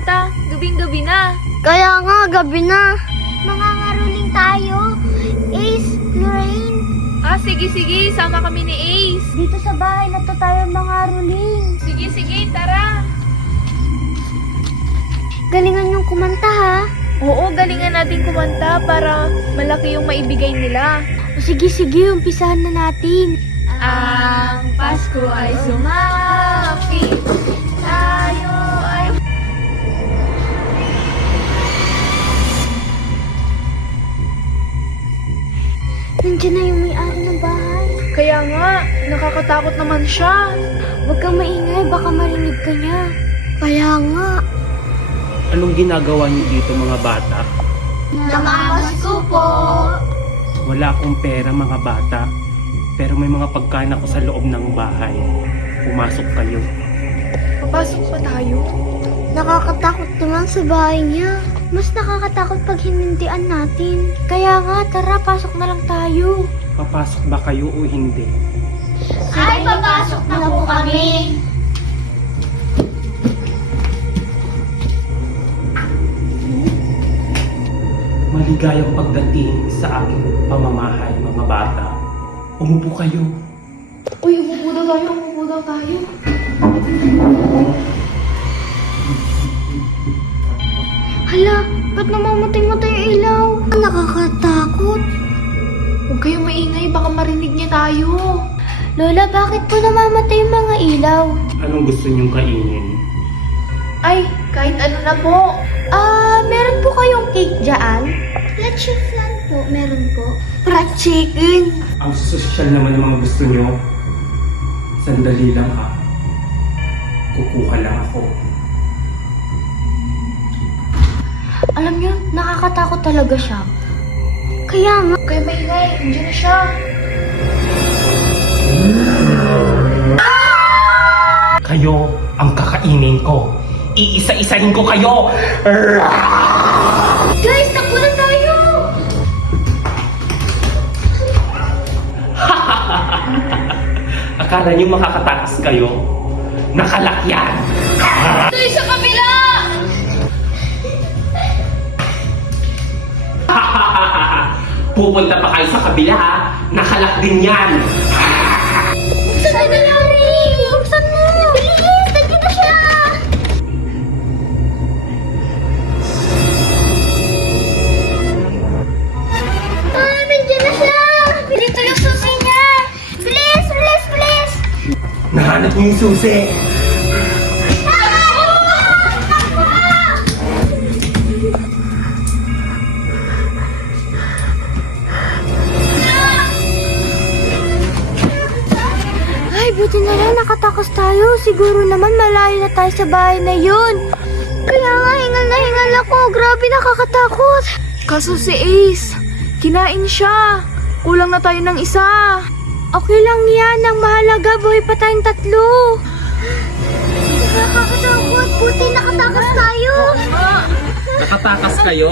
pumunta? Gabing-gabi na. Kaya nga, gabi na. Mangangaroling tayo. Ace, Lorraine. Sige, sama kami ni Ace. Dito sa bahay na to tayo mangaroling. Sige, tara. Galingan yung kumanta ha. Oo, galingan natin kumanta para malaki yung maibigay nila. O sige, umpisahan na natin. Ang Pasko ay sumapit. Tayo ay... Nandiyan na yung may-ari ng bahay. Kaya nga, nakakatakot naman siya. Huwag kang maingay, baka marinig ka niya. Kaya nga. Anong ginagawa niyo dito mga bata? Namamasko po. Wala akong pera mga bata. Pero may mga pagkain ako sa loob ng bahay. Pumasok kayo. Papasok pa tayo? Nakakatakot naman sa bahay niya. Mas nakakatakot pag hinindian natin. Kaya nga, tara, pasok na lang tayo. Papasok ba kayo o hindi? Ay, papasok na po kami. Maligayang pagdating sa aking pamamahay mga bata. Umupo kayo. Uy, umupo daw tayo. Hala, ba't namamatay-matay yung ilaw? Nakakatakot. Huwag kayong maingay, baka marinig niya tayo. Lola, bakit po namamatay yung mga ilaw? Anong gusto niyong kainin? Ay, kahit ano na po. Meron po kayong cake dyan? Leche flan po, meron po. Fried chicken. Ang sosyal naman ng mga gusto niyo. Sandali lang ha. Kukuha lang ako. Alam niyo, nakakatakot talaga siya. Kaya nga. Kaya maingay, nandiyan na siya. Kayo ang kakainin ko. Iisa-isahin ko kayo. Guys, takbo na tayo! Akala niyo makakatakas kayo? Nakalakyan! Tayo sa kabila! Pupunta pa kayo sa kabila ha? Nakalak din yan! Buksan na nangyari! Buksan mo! Bilis! Nandito na siya! Nandiyan na siya! Dito yung susi niya! Bilis! Nahanap niyo yung susi! Ay, buti na lang nakatakas tayo. Siguro naman malayo na tayo sa bahay na yun. Kaya nga, hingal na hingal ako. Grabe, nakakatakot. Kaso si Ace, kinain siya. Kulang na tayo ng isa. Okay lang yan. Ang mahalaga, buhay pa tayong tatlo. Nakakatakot. Buti nakatakas tayo. Nakatakas kayo?